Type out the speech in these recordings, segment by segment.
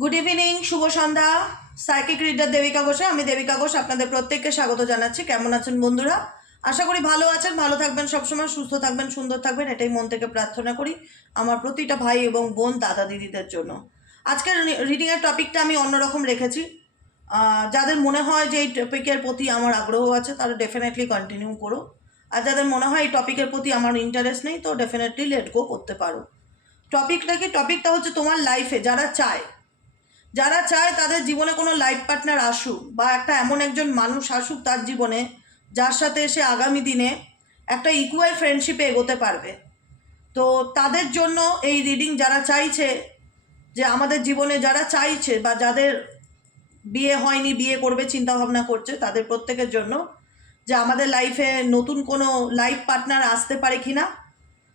Good evening, শুভ সন্ধ্যা। Psychic reader Devika ঘোষে, আমি দেবিকা ঘোষ আপনাদের প্রত্যেককে স্বাগত জানাচ্ছি। কেমন আছেন বন্ধুরা? আশা করি ভালো আছেন, ভালো থাকবেন, সবসময় সুস্থ থাকবেন, সুন্দর থাকবেন, এটাই মন থেকে প্রার্থনা করি আমার প্রতিটা ভাই এবং বোন, দাদা দিদিদের জন্য। আজকের রিডিংয়ের টপিকটা আমি অন্যরকম রেখেছি। যাদের মনে হয় যে এই টপিকের প্রতি আমার আগ্রহ আছে তারা ডেফিনেটলি কন্টিনিউ করো, আর যাদের মনে হয় এই টপিকের প্রতি আমার ইন্টারেস্ট নেই তো ডেফিনেটলি লেট গো করতে পারো। টপিকটা হচ্ছে তোমার লাইফে যারা চায় তাদের জীবনে কোনো লাইফ পার্টনার আসুক, বা একটা এমন একজন মানুষ আসুক তার জীবনে যার সাথে সে আগামী দিনে একটা ইকুয়াল ফ্রেন্ডশিপে এগোতে পারবে। তো তাদের জন্য এই রিডিং। যারা চাইছে যে আমাদের জীবনে, যারা চাইছে বা যাদের বিয়ে হয়নি, বিয়ে করবে চিন্তা ভাবনা করছে, তাদের প্রত্যেকের জন্য যে আমাদের লাইফে নতুন কোনো লাইফ পার্টনার আসতে পারে কি না,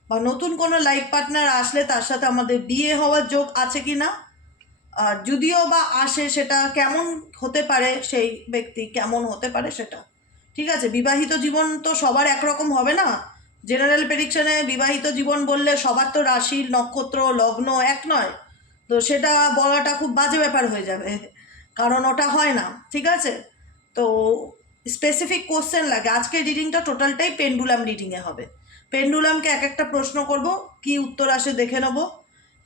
বা নতুন কোনো লাইফ পার্টনার আসলে তার সাথে আমাদের বিয়ে হওয়ার যোগ আছে কি না, আর যদিও বা আসে সেটা কেমন হতে পারে, সেই ব্যক্তি কেমন হতে পারে সেটা। ঠিক আছে, বিবাহিত জীবন তো সবার একরকম হবে না। জেনারেল প্রেডিকশনে বিবাহিত জীবন বললে সবার তো রাশি, নক্ষত্র, লগ্ন এক নয়, তো সেটা বলাটা খুব বাজে ব্যাপার হয়ে যাবে, কারণ ওটা হয় না। ঠিক আছে, তো স্পেসিফিক কোশ্চেন লাগে। আজকের রিডিংটা টোটালটাই পেন্ডুলাম রিডিংয়ে হবে। পেন্ডুলামকে এক একটা প্রশ্ন করব, কি উত্তর আসে দেখে নেবো,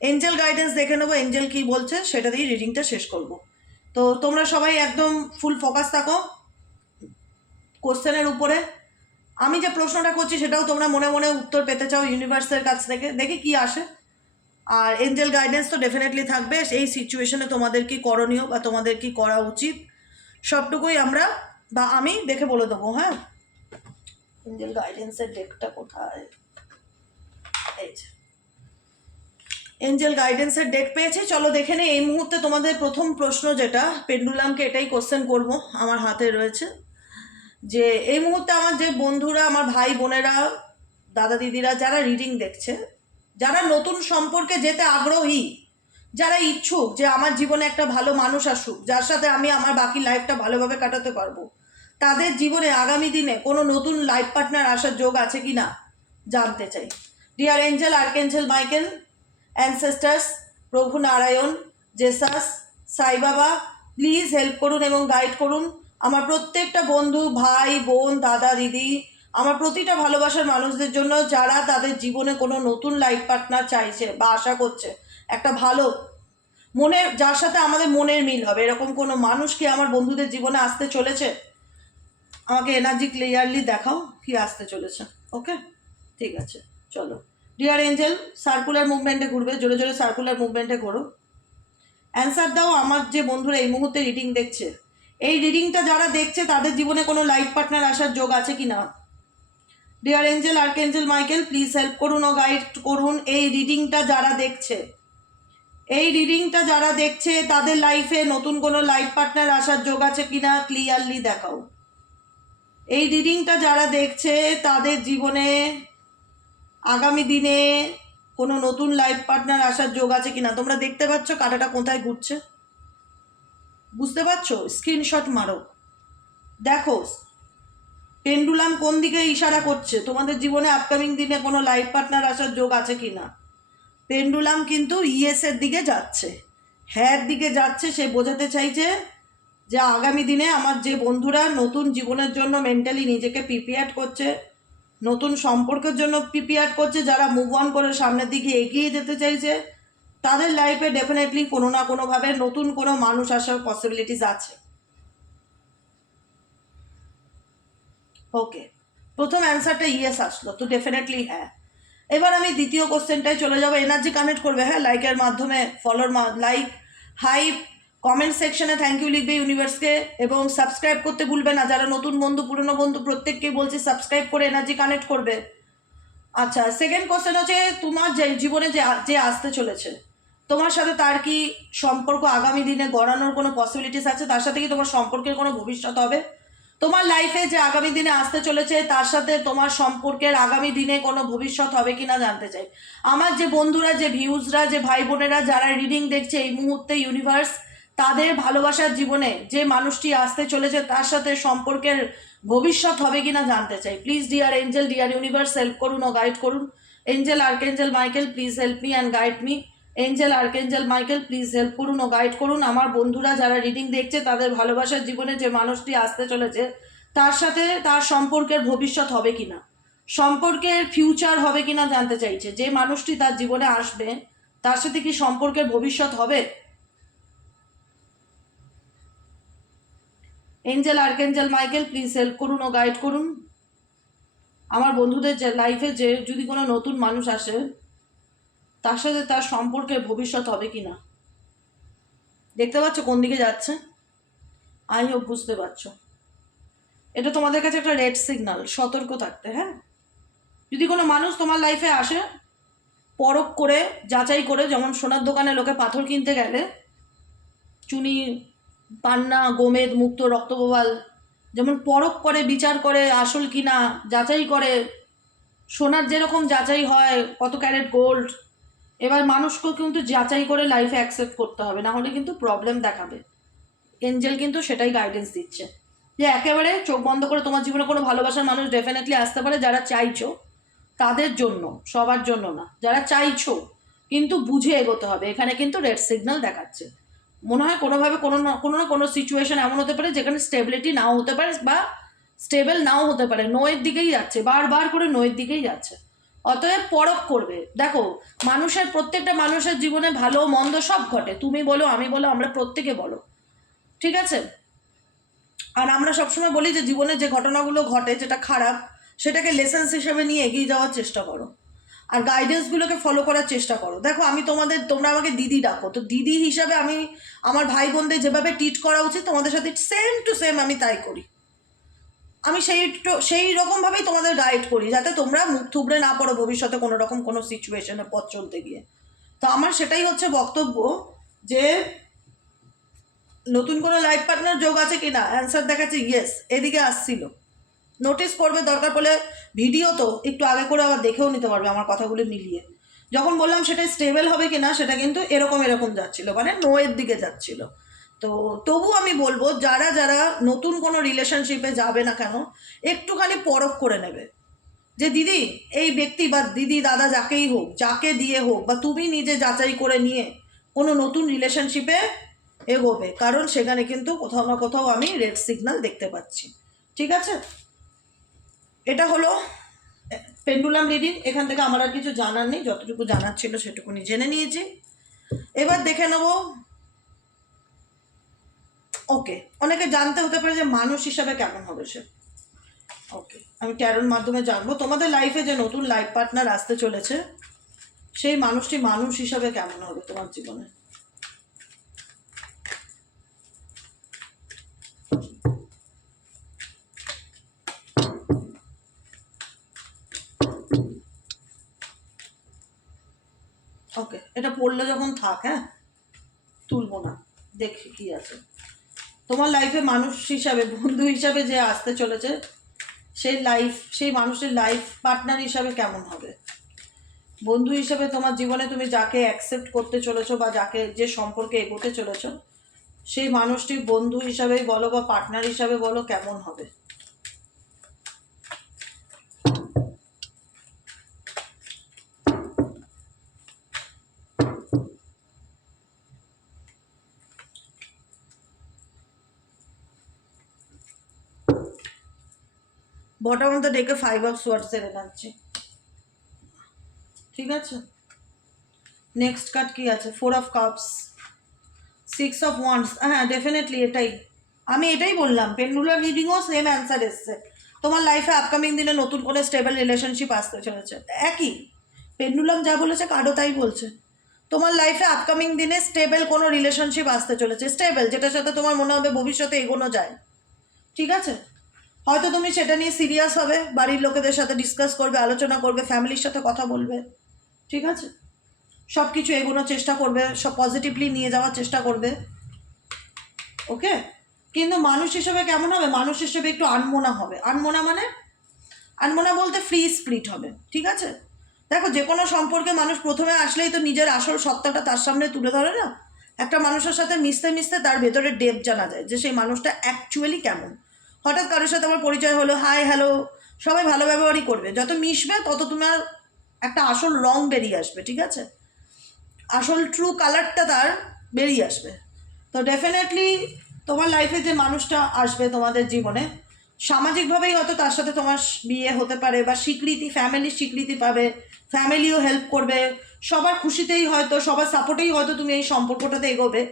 এঞ্জেল গাইডেন্স দেখে নেবো, এঞ্জেল কী বলছে সেটা দিয়ে রিডিংটা শেষ করব। তো তোমরা সবাই একদম ফুল ফোকাস থাকো কোশ্চেনের উপরে। আমি যে প্রশ্নটা করছি সেটাও তোমরা মনে মনে উত্তর পেতে চাও ইউনিভার্সের কাছ থেকে, দেখি কি আসে। আর এঞ্জেল গাইডেন্স তো ডেফিনেটলি থাকবে, এই সিচুয়েশনে তোমাদের কি করণীয় বা তোমাদের কি করা উচিত সবটুকুই আমরা বা আমি দেখে বলে দেবো। হ্যাঁ, এঞ্জেল গাইডেন্সের ডেকটা কোথায়? এই যে এঞ্জেল গাইডেন্সের ডেক পেয়েছি, চলো দেখে নেই। এই মুহূর্তে তোমাদের প্রথম প্রশ্ন যেটা, পেন্ডুলামকে এটাই কোশ্চেন করব, আমার হাতে রয়েছে যে এই মুহূর্তে আমার যে বন্ধুরা, আমার ভাই বোনেরা, দাদা দিদিরা যারা রিডিং দেখছে, যারা নতুন সম্পর্কে যেতে আগ্রহী, যারা ইচ্ছুক যে আমার জীবনে একটা ভালো মানুষ আসুক যার সাথে আমি আমার বাকি লাইফটা ভালোভাবে কাটাতে পারবো, তাদের জীবনে আগামী দিনে কোনো নতুন লাইফ পার্টনার আসার যোগ আছে কি না জানতে চাই। Dear angel, archangel Michael, ancestors, প্রভু নারায়ণ, জেসাস, সাই বাবা, প্লিজ হেল্প করুন এবং গাইড করুন আমার প্রত্যেকটা বন্ধু, ভাই বোন, দাদা দিদি, আমার প্রতিটা ভালোবাসার মানুষদের জন্য যারা তাদের জীবনে কোনো নতুন লাইফ পার্টনার চাইছে বা আশা করছে, একটা ভালো মনের, যার সাথে আমাদের মনের মিল হবে, এরকম কোনো মানুষ কি আমার বন্ধুদের জীবনে আসতে চলেছে? আমাকে এনার্জি ক্লিয়ারলি দেখাও কি আসতে চলেছে। ওকে, ঠিক আছে, চলো। ডিয়ার এঞ্জেল, সার্কুলার মুভমেন্টে ঘুরবে, জোরে জোরে সার্কুলার মুভমেন্টে করো। অ্যান্সার দাও আমার যে বন্ধুরা এই মুহূর্তে রিডিং দেখছে, এই রিডিংটা যারা দেখছে তাদের জীবনে কোনো লাইফ পার্টনার আসার যোগ আছে কি না। Dear angel, archangel Michael, please help করুন ও গাইড করুন এই রিডিংটা যারা দেখছে, এই রিডিংটা যারা দেখছে তাদের লাইফে নতুন কোনো লাইফ পার্টনার আসার যোগ আছে কিনা ক্লিয়ারলি দেখাও। এই রিডিংটা যারা দেখছে তাদের জীবনে আগামী দিনে কোনো নতুন লাইফ পার্টনার আসার যোগ আছে কিনা। তোমরা দেখতে পাচ্ছ কাঁটাটা কোথায় ঘুরছে, বুঝতে পারছো? স্ক্রিনশট মারো, দেখো পেন্ডুলাম কোন দিকে ইশারা করছে, তোমাদের জীবনে আপকামিং দিনে কোনো লাইফ পার্টনার আসার যোগ আছে কিনা। পেন্ডুলাম কিন্তু ইয়েসের দিকে যাচ্ছে, হ্যাঁ দিকে যাচ্ছে। সে বোঝাতে চাইছে যে আগামী দিনে আমার যে বন্ধুরা নতুন জীবনের জন্য মেন্টালি নিজেকে প্রিপেয়ার করছে, নতুন সম্পর্কের জন্য প্রিপেয়ার করছে, যারা মুভ অন করে সামনের দিকে এগিয়ে যেতে চাইছে, তাদের লাইফে ডেফিনেটলি কোনো না কোনোভাবে নতুন কোনো মানুষ আসার পসিবিলিটিস আছে। ওকে, প্রথম অ্যান্সারটা ইয়েস আসলো, তো ডেফিনেটলি হ্যাঁ। এবার আমি দ্বিতীয় কোশ্চেনটায় চলে যাবো। এনার্জি কানেক্ট করবে, হ্যাঁ, লাইকের মাধ্যমে, ফলোর লাইক, হাইপ, কমেন্ট সেকশনে থ্যাংক ইউ লিখবে ইউনিভার্সকে, এবং সাবস্ক্রাইব করতে ভুলবে না। যারা নতুন বন্ধু, পুরনো বন্ধু, প্রত্যেককেই বলছি সাবস্ক্রাইব করে এনার্জি কানেক্ট করবে। আচ্ছা, সেকেন্ড কোশ্চেন হচ্ছে তোমার যে জীবনে যে আসতে চলেছে, তোমার সাথে তার কি সম্পর্ক আগামী দিনে গড়ানোর কোনো পসিবিলিটিস আছে? তার সাথে কি তোমার সম্পর্কের কোনো ভবিষ্যৎ হবে? তোমার লাইফে যে আগামী দিনে আসতে চলেছে তার সাথে তোমার সম্পর্কের আগামী দিনে কোনো ভবিষ্যৎ হবে কিনা জানতে চাই। আমার যে বন্ধুরা, যে ভিউজরা, যে ভাই বোনেরা যারা রিডিং দেখছে এই মুহূর্তে, ইউনিভার্স তাদের ভালোবাসার জীবনে যে মানুষটি আসতে চলেছে তার সাথে সম্পর্কের ভবিষ্যৎ হবে কিনা জানতে চাই। Please dear angel, deer universe help করুন ও গাইড করুন। Angel, archangel Michael, please help me and guide me. Angel archangel Michael please help করুন ও গাইড করুন। আমার বন্ধুরা যারা রিডিং দেখছে তাদের ভালোবাসার জীবনে যে মানুষটি আসতে চলেছে তার সাথে তার সম্পর্কের ভবিষ্যৎ হবে কিনা, সম্পর্কের ফিউচার হবে কিনা জানতে চাইছে। যে মানুষটি তার জীবনে আসবে তার সাথে কি সম্পর্কের ভবিষ্যৎ হবে? Angel archangel Michael please help করুন ও গাইড করুন। আমার বন্ধুদের যে লাইফে যে যদি কোনো নতুন মানুষ আসে তার সাথে তার সম্পর্কের ভবিষ্যৎ হবে কিনা। দেখতে পাচ্ছ কোন দিকে যাচ্ছে? আই হোপ বুঝতে পারছো। এটা তোমাদের কাছে একটা রেড সিগন্যাল, সতর্ক থাকতে। হ্যাঁ, যদি কোনো মানুষ তোমার লাইফে আসে পরখ করে যাচাই করে, যেমন সোনার দোকানে লোকে পাথর কিনতে গেলে চুনি, পান্না, গোমেদ, মুক্ত, রক্তপ্রবাল যেমন পরখ করে বিচার করে আসল কিনা যাচাই করে, সোনার যেরকম যাচাই হয় কত ক্যারেট গোল্ড, এবার মানুষকেও কিন্তু যাচাই করে লাইফে অ্যাকসেপ্ট করতে হবে, না হলে কিন্তু প্রবলেম দেখাবে। এঞ্জেল কিন্তু সেটাই গাইডেন্স দিচ্ছে যে একেবারে চোখ বন্ধ করে তোমার জীবনে কোনো ভালোবাসার মানুষ ডেফিনেটলি আসতে পারে, যারা চাইছো তাদের জন্য, সবার জন্য না, যারা চাইছো কিন্তু বুঝে এগোতে হবে। এখানে কিন্তু রেড সিগন্যাল দেখাচ্ছে। মনে হয় কোনোভাবে কোনো সিচুয়েশন এমন হতে পারে যেখানে স্টেবিলিটি নাও হতে পারে বা স্টেবল নাও হতে পারে, নোয়ের দিকেই যাচ্ছে, বারবার করে নোয়ের দিকেই যাচ্ছে। অতএব পরখ করবে। দেখো, মানুষের প্রত্যেকটা মানুষের জীবনে ভালো মন্দ সব ঘটে, তুমি বলো আমি বলো আমরা প্রত্যেকে বলো, ঠিক আছে? আর আমরা সবসময় বলি যে জীবনে যে ঘটনাগুলো ঘটে যেটা খারাপ সেটাকে লেসেন্স হিসেবে নিয়ে এগিয়ে যাওয়ার চেষ্টা করো আর গাইডেন্সগুলোকে ফলো করার চেষ্টা করো। দেখো, আমি তোমরা আমাকে দিদি ডাকো, তো দিদি হিসাবে আমি আমার ভাই বোনদের যেভাবে ট্রিট করা উচিত তোমাদের সাথে সেম টু সেম আমি তাই করি। আমি সেই রকমভাবেই তোমাদের গাইড করি যাতে তোমরা মুখ থুবড়ে না পড়ো ভবিষ্যতে কোনো রকম কোনো সিচুয়েশনে পথ চলতে গিয়ে। তো আমার সেটাই হচ্ছে বক্তব্য যে নতুন কোনো লাইফ পার্টনার যোগ আছে কিনা, অ্যান্সার দেখাচ্ছে ইয়েস, এদিকে আসছিল। নোটিস করবে, দরকার পড়লে ভিডিও তো একটু আগে করে আবার দেখেও নিতে পারবে আমার কথাগুলো মিলিয়ে। যখন বললাম সেটা স্টেবল হবে কিনা, সেটা কিন্তু এরকম যাচ্ছিল, মানে নোয়ের দিকে যাচ্ছিল। তো তবু আমি বলবো যারা যারা নতুন কোনো রিলেশনশিপে যাবে না কেন একটুখানি পরখ করে নেবে যে দিদি এই ব্যক্তি বা দিদি দাদা যাকেই হোক, যাকে দিয়ে হোক বা তুমি নিজে যাচাই করে নিয়ে কোনো নতুন রিলেশনশিপে এগোবে, কারণ সেখানে কিন্তু কোথাও না কোথাও আমি রেড সিগন্যাল দেখতে পাচ্ছি। ঠিক আছে, এটা হলো পেন্ডুলাম রিডিং। এখান থেকে আমার আর কিছু জানার নেই, যতটুকু জানার ছিল সেটুকুনি জেনে নিয়েছি। এবার দেখে নেব, ওকে, অনেকে জানতে হতে পারে যে মানুষ হিসাবে কেমন হবে সে। ওকে, আমি ট্যারোর মাধ্যমে জানবো তোমাদের লাইফে যে নতুন লাইফ পার্টনার আসতে চলেছে সেই মানুষটি মানুষ হিসাবে কেমন হবে তোমার জীবনে। ওকে, এটা পড়লে যখন থাক, হ্যাঁ তুলবো না, দেখি কি আছে তোমার লাইফে মানুষ হিসাবে, বন্ধু হিসাবে যে আসতে চলেছে সেই মানুষের লাইফ পার্টনার হিসাবে কেমন হবে। বন্ধু হিসাবে তোমার জীবনে তুমি যাকে অ্যাকসেপ্ট করতে চলেছো বা যাকে যে সম্পর্কে এগোতে চলেছো সেই মানুষটি বন্ধু হিসাবে বলো বা পার্টনার হিসাবে বলো কেমন হবে। বটম অফ দ্য ডেকে 5 অফ সোয়ার্ডস এর এনার্জি। ঠিক আছে, নেক্সট কার্ড কি আছে? 4 অফ কাপস, 6 অফ ওয়ান্ডস। হ্যাঁ ডেফিনেটলি আমি এটাই বললাম, পেন্ডুলার রিডিংও সেম অ্যান্সার এসছে। তোমার লাইফে আপকামিং দিনে নতুন করে স্টেবল রিলেশনশিপ আসতে চলেছে, একই পেন্ডুলাম যা বলেছে কার্ডও তাই বলছে। তোমার লাইফে আপকামিং দিনে স্টেবল কোনো রিলেশনশিপ আসতে চলেছে, স্টেবল যেটার সাথে তোমার মনে হবে ভবিষ্যতে এগোনো যায়। ঠিক আছে, হয়তো তুমি সেটা নিয়ে সিরিয়াস হবে, বাড়ির লোকেদের সাথে ডিসকাস করবে, আলোচনা করবে, ফ্যামিলির সাথে কথা বলবে। ঠিক আছে, সব কিছু এগোনোর চেষ্টা করবে, সব পজিটিভলি নিয়ে যাওয়ার চেষ্টা করবে। ওকে, কিন্তু মানুষ হিসেবে কেমন হবে? মানুষ হিসেবে একটু আনমনা হবে। আনমনা বলতে ফ্রি স্পিরিট হবে। ঠিক আছে, দেখো যে কোনো সম্পর্কে মানুষ প্রথমে আসলেই তো নিজের আসল সত্তাটা তার সামনে তুলে ধরে না। একটা মানুষের সাথে মিশতে মিশতে তার ভেতরে ডেপ জানা যায় যে সেই মানুষটা অ্যাকচুয়ালি কেমন। হঠাৎ কারোর সাথে আমার পরিচয় হলো, হাই হ্যালো, সবাই ভালো ব্যবহারই করবে, যত মিশবে তত তোমার একটা আসল রং বেরিয়ে আসবে। ঠিক আছে, আসল ট্রু কালারটা তার বেরিয়ে আসবে। তো ডেফিনেটলি তোমার লাইফে যে মানুষটা আসবে তোমাদের জীবনে, সামাজিকভাবেই হয়তো তার সাথে তোমার বিয়ে হতে পারে, বা স্বীকৃতি, ফ্যামিলির স্বীকৃতি পাবে, ফ্যামিলিও হেল্প করবে, সবার খুশিতেই হয়তো, সবার সাপোর্টেই হয়তো তুমি এই সম্পর্কটাতে এগোবে।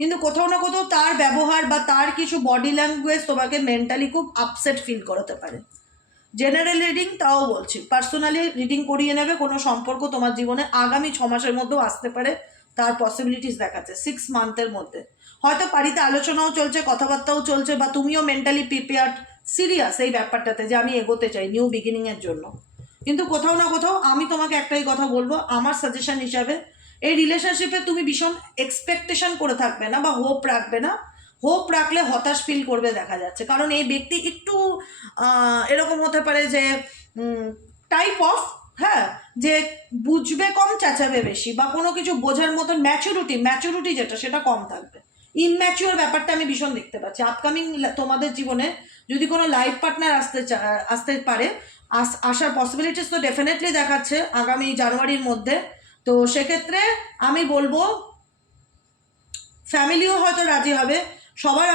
কিন্তু কোথাও না কোথাও তার ব্যবহার বা তার কিছু বডি ল্যাঙ্গুয়েজ তোমাকে মেন্টালি খুব আপসেট ফিল করাতে পারে। জেনারেল রিডিং তাও বলছি, পার্সোনালি রিডিং করিয়ে নেবে। কোনো সম্পর্ক তোমার জীবনে আগামী 6 মাসের মধ্যেও আসতে পারে, তার পসিবিলিটিস দেখাচ্ছে 6 মান্থের মধ্যে। হয়তো বাড়িতে আলোচনাও চলছে, কথাবার্তাও চলছে, বা তুমিও মেন্টালি প্রিপেয়ার্ড, সিরিয়াস এই ব্যাপারটাতে যে আমি এগোতে চাই নিউ বিগিনিংয়ের জন্য। কিন্তু কোথাও না কোথাও আমি তোমাকে একটাই কথা বলবো, আমার সাজেশন হিসাবে, এই রিলেশনশিপে তুমি ভীষণ এক্সপেকটেশন করে থাকবে না বা হোপ রাখবে না। হোপ রাখলে হতাশ ফিল করবে দেখা যাচ্ছে, কারণ এই ব্যক্তি একটু এরকম হতে পারে যে টাইপ অফ, হ্যাঁ, যে বুঝবে কম, চেঁচাবে বেশি, বা কোনো কিছু বোঝার মতন ম্যাচুরিটি যেটা সেটা কম থাকবে। ইনম্যাচিওর ব্যাপারটা আমি ভীষণ দেখতে পাচ্ছি। আপকামিং তোমাদের জীবনে যদি কোনো লাইফ পার্টনার আসতে পারে, আসার পসিবিলিটিস তো ডেফিনেটলি দেখাচ্ছে আগামী জানুয়ারির মধ্যে। তো সেক্ষেত্রে আমি বলবো ফ্যামিলিও হয়তো রাজি হবে, সবার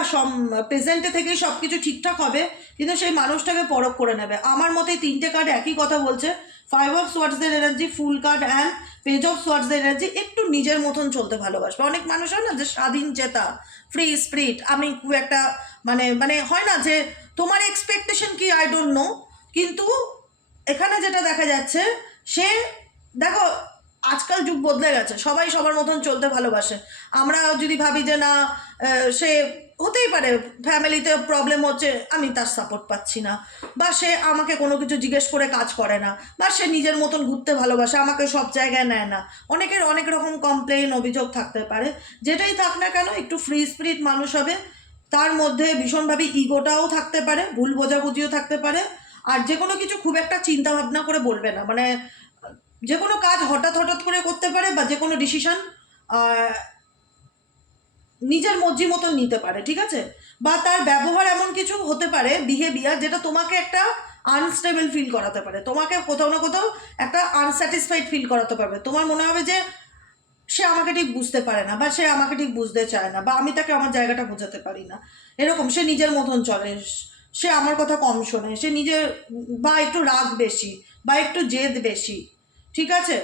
প্রেজেন্টে থেকেই সব কিছু ঠিকঠাক হবে, কিন্তু সেই মানুষটাকে পরখ করে নেবে। আমার মতে 3টে কার্ড একই কথা বলছে, 5 অফ সোয়ার্ডসের energy, fool card and page of সোয়ার্ডসের এনার্জি। একটু নিজের মতন চলতে ভালোবাসবে। অনেক মানুষ হয় না যে স্বাধীন চেতা, ফ্রি স্পিরিট, আমি খুব একটা মানে মানে হয় না যে তোমার এক্সপেকটেশন কি আই ডোন্ট নো, কিন্তু এখানে যেটা দেখা যাচ্ছে, সে, দেখো আজকাল যুগ বদলে গেছে, সবাই সবার মতন চলতে ভালোবাসে। আমরা যদি ভাবি যে না, সে হতেই পারে ফ্যামিলিতে প্রবলেম হচ্ছে, আমি তার সাপোর্ট পাচ্ছি না, বা সে আমাকে কোনো কিছু জিজ্ঞেস করে কাজ করে না, বা সে নিজের মতন ঘুরতে ভালোবাসে, আমাকে সব জায়গায় নেয় না। অনেকের অনেক রকম কমপ্লেন, অভিযোগ থাকতে পারে। যেটাই থাক না কেন, একটু ফ্রি স্পিরিট মানুষ হবে। তার মধ্যে ভীষণভাবে ইগোটাও থাকতে পারে, ভুল বোঝাবুঝিও থাকতে পারে। আর যে কোনো কিছু খুব একটা চিন্তা ভাবনা করে বলবে না, মানে যে কোনো কাজ হঠাৎ হঠাৎ করে করতে পারে, বা যে কোনো ডিসিশন নিজের মর্জি মতন নিতে পারে, ঠিক আছে। বা তার ব্যবহার এমন কিছু হতে পারে, বিহেভিয়ার, যেটা তোমাকে একটা আনস্টেবল ফিল করাতে পারে, তোমাকে কোথাও না কোথাও একটা আনস্যাটিসফাইড ফিল করাতে পারবে। তোমার মনে হবে যে সে আমাকে ঠিক বুঝতে পারে না, বা সে আমাকে ঠিক বুঝতে চায় না, বা আমি তাকে আমার জায়গাটা বোঝাতে পারি না, এরকম। সে নিজের মতন চলে, সে আমার কথা কম শোনে, সে নিজের, বা একটু রাগ বেশি, বা একটু জেদ বেশি, ঠিক আছে।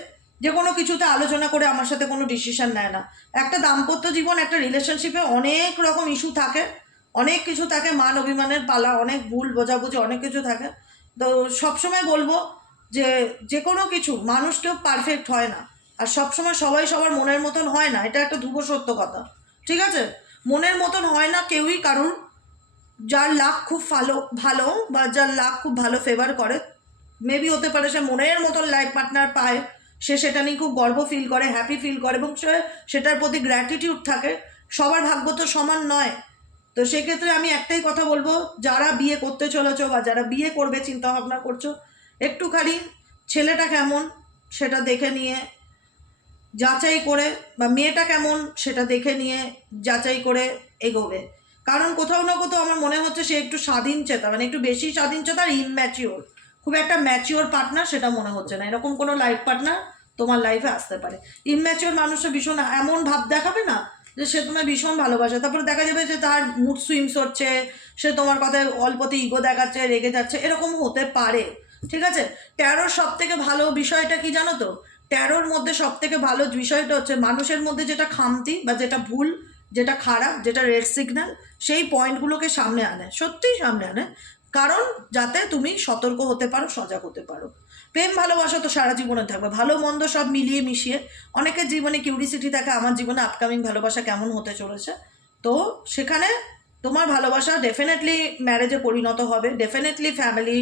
যে কোনো কিছুতে আলোচনা করে আমার সাথে কোনো ডিসিশন নেয় না। একটা দাম্পত্য জীবন, একটা রিলেশনশিপে অনেক রকম ইস্যু থাকে, অনেক কিছু থাকে, মান অভিমানের পালা, অনেক ভুল বোঝাবুঝি, অনেক কিছু থাকে। তো সবসময় বলবো যে যে কোনো কিছু, মানুষ কেউ পারফেক্ট হয় না, আর সবসময় সবাই সবার মনের মতন হয় না, এটা একটা ধ্রুব সত্য কথা, ঠিক আছে। মনের মতন হয় না কেউই, কারণ যার লাক খুব ভালো ভালো বা যার লাক খুব ভালো ফেভার করে, মেবি হতে পারে সে মনের মতন লাইফ পার্টনার পায়, সে সেটা নিয়ে খুব গর্ব ফিল করে, হ্যাপি ফিল করে, এবং সে সেটার প্রতি গ্র্যাটিটিউড থাকে। সবার ভাগ্য তো সমান নয়। তো সেক্ষেত্রে আমি একটাই কথা বলবো, যারা বিয়ে করতে চলেছো বা যারা বিয়ে করবে চিন্তা ভাবনা করছো, একটুখানি ছেলেটা কেমন সেটা দেখে নিয়ে যাচাই করে, বা মেয়েটা কেমন সেটা দেখে নিয়ে যাচাই করে এগোবে। কারণ কোথাও না কোথাও আমার মনে হচ্ছে সে একটু স্বাধীন চেতা, মানে একটু বেশি স্বাধীন চেতা, আর ইনম্যাচিওর, খুব একটা ম্যাচিওর পার্টনার সেটা মনে হচ্ছে না। এরকম কোনো লাইফ পার্টনার তোমার লাইফে আসতে পারে। ইনম্যাচিওর মানুষের ভীষণ এমন ভাব দেখাবে না যে সে তোমায় ভীষণ ভালোবাসে, তারপরে দেখা যাবে যে তার মুড সুইংস হচ্ছে, সে তোমার কথায় অল্পতে ইগো দেখাচ্ছে, রেগে যাচ্ছে, এরকম হতে পারে, ঠিক আছে। ট্যারোর সব থেকে ভালো বিষয়টা কি জানো তো, ট্যারোর মধ্যে সব থেকে ভালো বিষয়টা হচ্ছে মানুষের মধ্যে যেটা খামতি বা যেটা ভুল, যেটা খারাপ, যেটা রেড সিগন্যাল, সেই পয়েন্টগুলোকে সামনে আনে, সত্যিই সামনে আনে, কারণ যাতে তুমি সতর্ক হতে পারো, সজাগ হতে পারো। প্রেম ভালোবাসা তো সারা জীবনে থাকবে, ভালো মন্দ সব মিলিয়ে মিশিয়ে। অনেকের জীবনে কিউরিসিটি থাকে, আমার জীবনে আপকামিং ভালোবাসা কেমন হতে চলেছে। তো সেখানে তোমার ভালোবাসা ডেফিনেটলি ম্যারেজে পরিণত হবে, ডেফিনেটলি ফ্যামিলি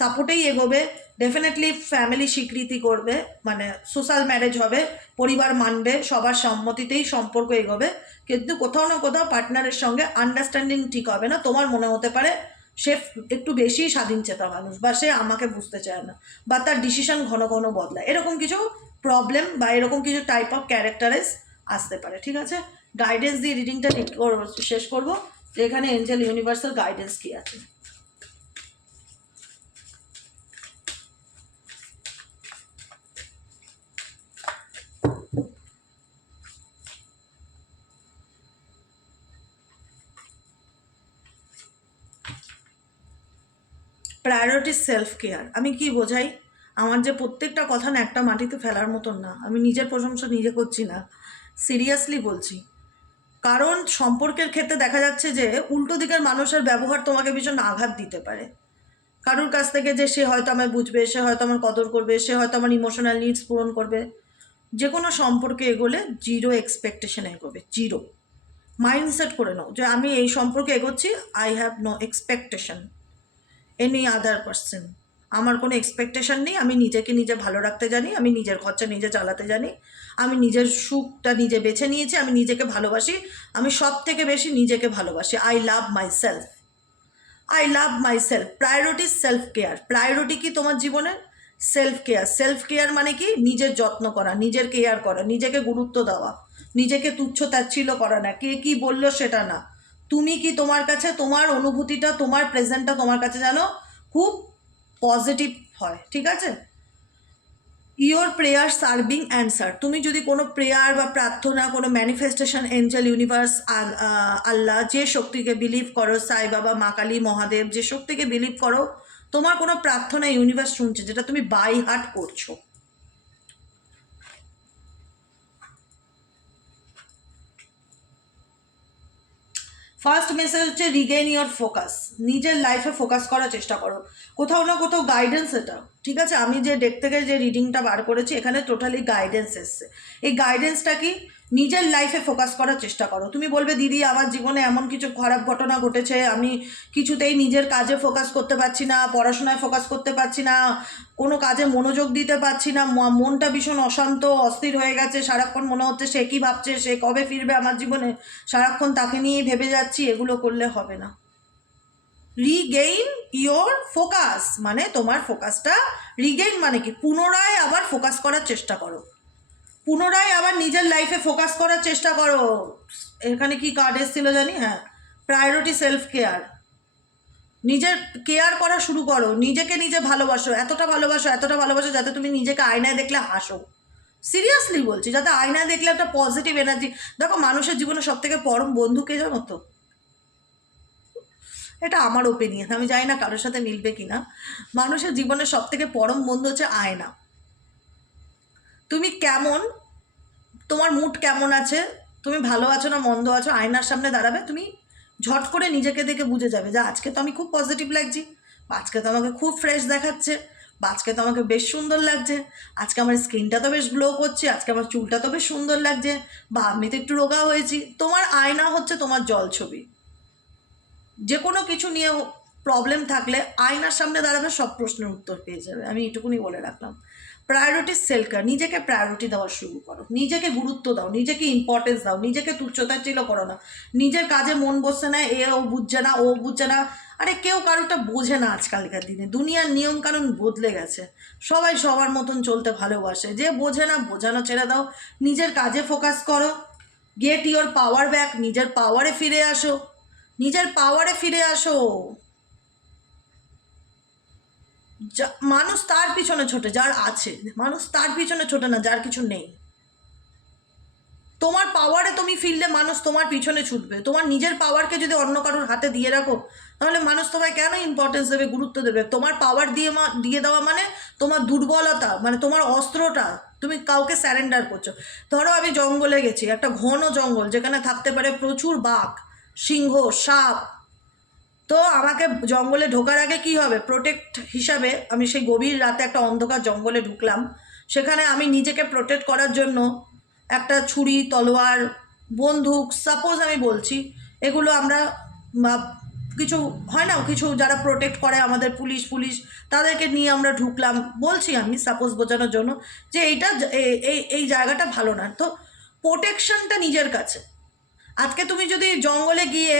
সাপোর্টেই এগোবে, ডেফিনেটলি ফ্যামিলি স্বীকৃতি করবে, মানে সোশ্যাল ম্যারেজ হবে, পরিবার মানবে, সবার সম্মতিতেই সম্পর্ক এগোবে। কিন্তু কোথাও না কোথাও পার্টনারের সঙ্গে আন্ডারস্ট্যান্ডিং ঠিক হবে না। তোমার মনে হতে পারে সে একটু বেশি স্বাধীনচেতা মানুষ, বা সে আমাকে বুঝতে চায় না, বা তার ডিসিশন ঘন ঘন বদলায়, এরকম কিছু প্রবলেম বা এরকম কিছু টাইপ অফ ক্যারেক্টারাইজ আসতে পারে, ঠিক আছে। গাইডেন্স দিয়ে রিডিংটা শেষ করবো, যে এখানে এঞ্জেল ইউনিভার্সাল গাইডেন্স কী আছে। Priority self care. আমি কি বোঝাই? আমার যে প্রত্যেকটা কথা না একটা মাটিতে ফেলার মতন না, আমি নিজের প্রশংসা নিজে করছি না, সিরিয়াসলি বলছি। কারণ সম্পর্কের ক্ষেত্রে দেখা যাচ্ছে যে উল্টো দিকের মানুষের ব্যবহার তোমাকে ভীষণ আঘাত দিতে পারে। কারোর কাছ থেকে যে সে হয়তো আমায় বুঝবে, সে হয়তো আমার কদর করবে, সে হয়তো আমার ইমোশনাল নিডস পূরণ করবে। যে কোনো সম্পর্কে এগোলে জিরো এক্সপেকটেশনে এগোবে, জিরো। মাইন্ডসেট করে নাও যে আমি এই সম্পর্কে এগোচ্ছি, I have no expectation any other person. আমার কোনো এক্সপেকটেশন নেই, আমি নিজেকে নিজে ভালো রাখতে জানি, আমি নিজের খরচা নিজে চালাতে জানি, আমি নিজের সুখটা নিজে বেছে নিয়েছি, আমি নিজেকে ভালোবাসি, আমি সব থেকে বেশি নিজেকে ভালোবাসি। I love my self, I love my self. Priority self care. Priority কি তোমার জীবনের? Self care. সেলফ কেয়ার মানে কি? নিজের যত্ন করা, নিজের কেয়ার করা, নিজেকে গুরুত্ব দেওয়া, নিজেকে তুচ্ছ তাচ্ছিল্য করা না, কে কি বললো সেটা না। তুমি কি তোমার কাছে তোমার অনুভূতিটা, তোমার প্রেজেন্টটা তোমার কাছে যেন খুব পজিটিভ হয়, ঠিক আছে? Your prayers are being answer. তুমি যদি কোনো প্রেয়ার বা প্রার্থনা, কোনো ম্যানিফেস্টেশন, এঞ্জেল, ইউনিভার্স, আল্লাহ, যে শক্তিকে বিলিভ করো, সাই বাবা, মা কালী, মহাদেব, যে শক্তিকে বিলিভ করো, তোমার কোনো প্রার্থনা ইউনিভার্স শুনছে, যেটা তুমি বাই হার্ট করছো। ফার্স্ট মেসেজ হচ্ছে রিগেইন ইয়োর ফোকাস। নিজের লাইফে ফোকাস করার চেষ্টা করো। কোথাও না কোথাও গাইডেন্স এটা, ঠিক আছে? আমি যে ডেক থেকে যে রিডিংটা বার করেছি এখানে টোটালি গাইডেন্স এসছে। এই গাইডেন্সটা কি? নিজের লাইফে ফোকাস করার চেষ্টা করো। তুমি বলবে দিদি আমার জীবনে এমন কিছু খারাপ ঘটনা ঘটেছে, আমি কিছুতেই নিজের কাজে ফোকাস করতে পারছি না, পড়াশোনায় ফোকাস করতে পারছি না, কোনো কাজে মনোযোগ দিতে পারছি না, মনটা ভীষণ অশান্ত, অস্থির হয়ে গেছে, সারাক্ষণ মনে হচ্ছে সে কী ভাবছে, সে কবে ফিরবে আমার জীবনে, সারাক্ষণ তাকে নিয়েই ভেবে যাচ্ছি। এগুলো করলে হবে না। রিগেইন ইয়োর ফোকাস মানে তোমার ফোকাসটা রিগেইন মানে কি? পুনরায় আবার ফোকাস করার চেষ্টা করো, পুনরায় আবার নিজের লাইফে ফোকাস করার চেষ্টা করো। এখানে কি কার্ড এসেছিল জানি? হ্যাঁ, প্রায়োরিটি সেলফ কেয়ার। নিজের কেয়ার করা শুরু করো, নিজেকে নিজে ভালোবাসো, এতটা ভালোবাসো, এতটা ভালোবাসো যাতে তুমি নিজেকে আয়নায় দেখলে হাসো। সিরিয়াসলি বলছি, যাতে আয়নায় দেখলে একটা পজিটিভ এনার্জি। দেখো মানুষের জীবনে সব থেকে পরম বন্ধু কে জানো তো? এটা আমার ওপিনিয়ন, আমি জানি না কারোর সাথে মিলবে কিনা। মানুষের জীবনের সব থেকে পরম বন্ধু হচ্ছে আয়না। তুমি কেমন, তোমার মুড কেমন আছে, তুমি ভালো আছো না মন্দ আছো, আয়নার সামনে দাঁড়াবে, তুমি ঝট করে নিজেকে দেখে বুঝে যাবে যে আজকে তো আমি খুব পজিটিভ লাগছি, আজকে তো আমাকে খুব ফ্রেশ দেখাচ্ছে, বা আজকে তো আমাকে বেশ সুন্দর লাগছে, আজকে আমার স্কিনটা তো বেশ গ্লো করছে, আজকে আমার চুলটা তো বেশ সুন্দর লাগছে, বা আমি তো একটু রোগা হয়েছি। তোমার আয়না হচ্ছে তোমার জলছবি। যে কোনো কিছু নিয়ে প্রবলেম থাকলে আয়নার সামনে দাঁড়াবে, সব প্রশ্নের উত্তর পেয়ে যাবে। আমি এটুকুনি বলে রাখলাম। Priority self care. নিজেকে প্রায়োরিটি দেওয়া শুরু করো, নিজেকে গুরুত্ব দাও, নিজেকে ইম্পর্টেন্স দাও, নিজেকে তুচ্ছতাচ্ছিল্য করো না। নিজের কাজে মন বসছে না, ও বুঝছে না, ও বুঝছে না। আরে কেউ কারোটা বোঝে না আজকালকার দিনে, দুনিয়ার নিয়মকানুন বদলে গেছে, সবাই সবার মতন চলতে ভালোবাসে। যে বোঝে না বোঝানো ছেড়ে দাও, নিজের কাজে ফোকাস করো। Get your power back. নিজের পাওয়ারে ফিরে আসো, নিজের পাওয়ারে ফিরে আসো। মানুষ তার পিছনে ছোটে যার আছে, মানুষ তার পিছনে ছোটে না যার কিছু নেই। তোমার পাওয়ারে তুমি ফিরলে মানুষ তোমার পিছনে ছুটবে। তোমার নিজের পাওয়ারকে যদি অন্য কারোর হাতে দিয়ে রাখো, তাহলে মানুষ তোমায় কেন ইম্পর্টেন্স দেবে, গুরুত্ব দেবে? তোমার পাওয়ার দিয়ে দেওয়া মানে তোমার দুর্বলতা, মানে তোমার অস্ত্রটা তুমি কাউকে স্যারেন্ডার করছো। ধরো আমি জঙ্গলে গেছি, একটা ঘন জঙ্গল যেখানে থাকতে পারে প্রচুর বাঘ, সিংহ, সাপ। তো আমাকে জঙ্গলে ঢোকার আগে কি হবে, প্রোটেক্ট হিসাবে আমি সেই গভীর রাতে একটা অন্ধকার জঙ্গলে ঢুকলাম। সেখানে আমি নিজেকে প্রোটেক্ট করার জন্য একটা ছুরি, তলোয়ার, বন্দুক, সাপোজ আমি বলছি, এগুলো আমরা কিছু হয় না, কিছু যারা প্রোটেক্ট করে আমাদের, পুলিশ পুলিশ তাদেরকে নিয়ে আমরা ঢুকলাম। বলছি আমি সাপোজ বোঝানোর জন্য যে এইটা এই জায়গাটা ভালো না। তো প্রোটেকশনটা নিজের কাছে। আজকে তুমি যদি জঙ্গলে গিয়ে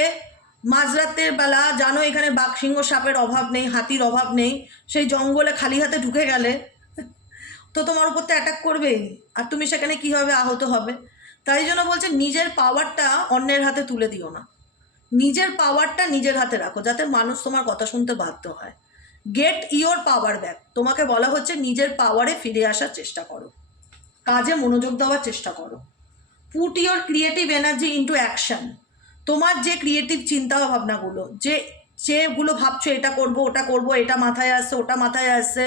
মাঝরাতের বেলা, জানো এখানে বাঘ, সিংহ, সাপের অভাব নেই, হাতির অভাব নেই, সেই জঙ্গলে খালি হাতে ঢুকে গেলে তো তোমার উপর তো অ্যাটাক করবেই, আর তুমি সেখানে কী হবে, আহত হবে। তাই জন্য বলছে নিজের পাওয়ারটা অন্যের হাতে তুলে দিও না, নিজের পাওয়ারটা নিজের হাতে রাখো, যাতে মানুষ তোমার কথা শুনতে বাধ্য হয়। Get your power back. তোমাকে বলা হচ্ছে নিজের পাওয়ারে ফিরে আসার চেষ্টা করো, কাজে মনোযোগ দেওয়ার চেষ্টা করো। Put your creative energy into action. তোমার যে ক্রিয়েটিভ চিন্তা ভাবনাগুলো, যে যেগুলো ভাবছো এটা করব ওটা করব, এটা মাথায় আসছে ওটা মাথায় আসছে,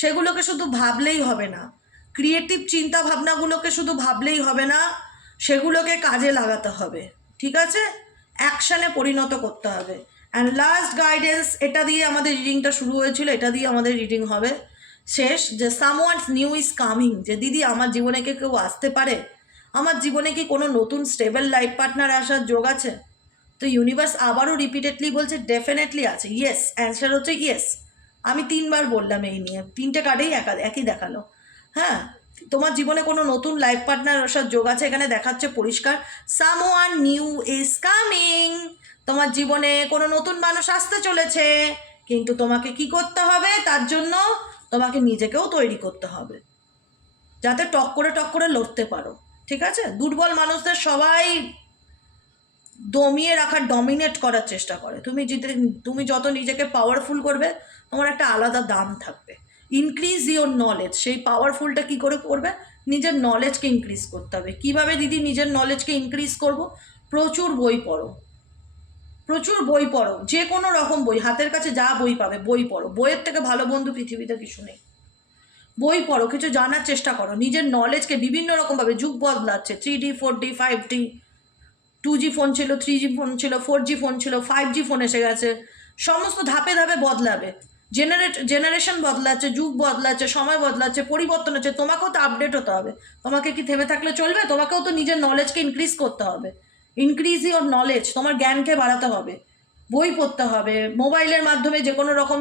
সেগুলোকে শুধু ভাবলেই হবে না। ক্রিয়েটিভ চিন্তা ভাবনাগুলোকে শুধু ভাবলেই হবে না, সেগুলোকে কাজে লাগাতে হবে, ঠিক আছে? অ্যাকশানে পরিণত করতে হবে। অ্যান্ড লাস্ট গাইডেন্স, এটা দিয়ে আমাদের রিডিংটা শুরু হয়েছিল, এটা দিয়ে আমাদের রিডিং হবে শেষ, যে সামওয়ানস নিউ ইজ কামিং, যে দিদি আমার জীবনে কি কেউ আসতে পারে, আমার জীবনে কি কোনো নতুন স্টেবল লাইফ পার্টনার আসার যোগ আছে? তো ইউনিভার্স আবারও রিপিটেডলি বলছে ডেফিনেটলি আছে। ইয়েস, অ্যান্সার হচ্ছে ইয়েস। আমি 3বার বললাম এই নিয়ে, 3টে কার্ডেই একই দেখালো। হ্যাঁ, তোমার জীবনে কোনো নতুন লাইফ পার্টনার আসার যোগ আছে, এখানে দেখাচ্ছে পরিষ্কার। সামওয়ান নিউ ইজ কামিং, তোমার জীবনে কোনো নতুন মানুষ আসতে চলেছে, কিন্তু তোমাকে কি করতে হবে? তার জন্য তোমাকে নিজেকেও তৈরি করতে হবে, যাতে টক করে লড়তে পারো, ঠিক আছে? দুর্বল মানুষদের সবাই দমিয়ে রাখার, ডমিনেট করার চেষ্টা করে। তুমি যত নিজেকে পাওয়ারফুল করবে, তোমার একটা আলাদা দাম থাকবে। ইনক্রিজ ইওর নলেজ, সেই পাওয়ারফুলটা কী করে করবে? নিজের নলেজকে ইনক্রিজ করতে হবে। কীভাবে দিদি নিজের নলেজকে ইনক্রিজ করব? প্রচুর বই পড়ো, প্রচুর বই পড়ো, যে কোনো রকম বই, হাতের কাছে যা বই পাবে বই পড়ো। বইয়ের থেকে ভালো বন্ধু পৃথিবীতে কিছু নেই। বই পড়ো, কিছু জানার চেষ্টা করো, নিজের নলেজকে বিভিন্ন রকমভাবে, যুগ বদলাচ্ছে, 3D 4D 5D, 2G phone ছিল, 3G ফোন ছিল, 4G ফোন ছিল, 5G ফোন এসে গেছে, সমস্ত ধাপে ধাপে বদলাবে। জেনারেশন বদলাচ্ছে, যুগ বদলাচ্ছে, সময় বদলাচ্ছে, পরিবর্তন হচ্ছে, তোমাকেও তো আপডেট হতে হবে। তোমাকে কি থেমে থাকলে চলবে? তোমাকেও তো নিজের নলেজকে ইনক্রিজ করতে হবে। ইনক্রিজ ইওর নলেজ, তোমার জ্ঞানকে বাড়াতে হবে, বই পড়তে হবে, মোবাইলের মাধ্যমে যে কোনো রকম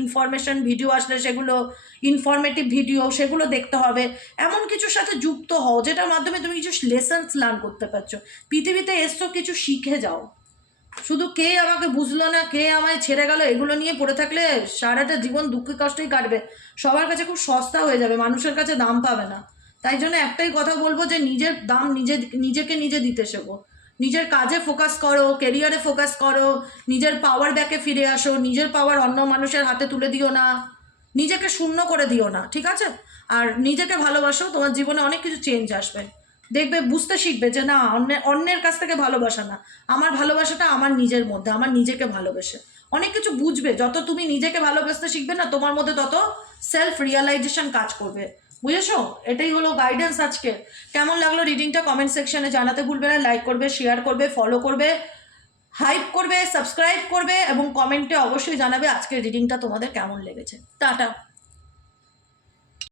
ইনফরমেশন ভিডিও আসলে সেগুলো, ইনফরমেটিভ ভিডিও, সেগুলো দেখতে হবে। এমন কিছুর সাথে যুক্ত হও যেটার মাধ্যমে তুমি কিছু লেসন্স লার্ন করতে পারছো। পৃথিবীতে এসছো, কিছু শিখে যাও। শুধু কে আমাকে বুঝলো না, কে আমায় ছেড়ে গেল, এগুলো নিয়ে পড়ে থাকলে সারাটা জীবন দুঃখে কষ্টেই কাটবে। সবার কাছে খুব সস্তা হয়ে যাবে, মানুষের কাছে দাম পাবে না। তাই জন্য একটাই কথা বলবো, যে নিজের দাম নিজেকে নিজে দিতে শেখো। নিজের কাজে ফোকাস করো, কেরিয়ারে ফোকাস করো, নিজের পাওয়ার ব্যাকে ফিরে আসো। নিজের পাওয়ার অন্য মানুষের হাতে তুলে দিও না, নিজেকে শূন্য করে দিও না, ঠিক আছে? আর নিজেকে ভালোবাসো, তোমার জীবনে অনেক কিছু চেঞ্জ আসবে। দেখবে, বুঝতে শিখবে যে না, অন্যের কাছ থেকে ভালোবাসা না, আমার ভালোবাসাটা আমার নিজের মধ্যে, আমার নিজেকে ভালোবেসে। অনেক কিছু বুঝবে, যত তুমি নিজেকে ভালোবাসতে শিখবে না, তোমার মধ্যে তত সেলফ রিয়ালাইজেশন কাজ করবে। বুঝেছো? এটাই হলো গাইডেন্স আজকে। কেমন লাগলো রিডিংটা কমেন্ট সেকশনে জানাতে ভুলবে না। লাইক করবে, শেয়ার করবে, ফলো করবে, হাইপ করবে, সাবস্ক্রাইব করবে, এবং কমেন্টে অবশ্যই জানাবে আজকের রিডিংটা তোমাদের কেমন লেগেছে। টাটা।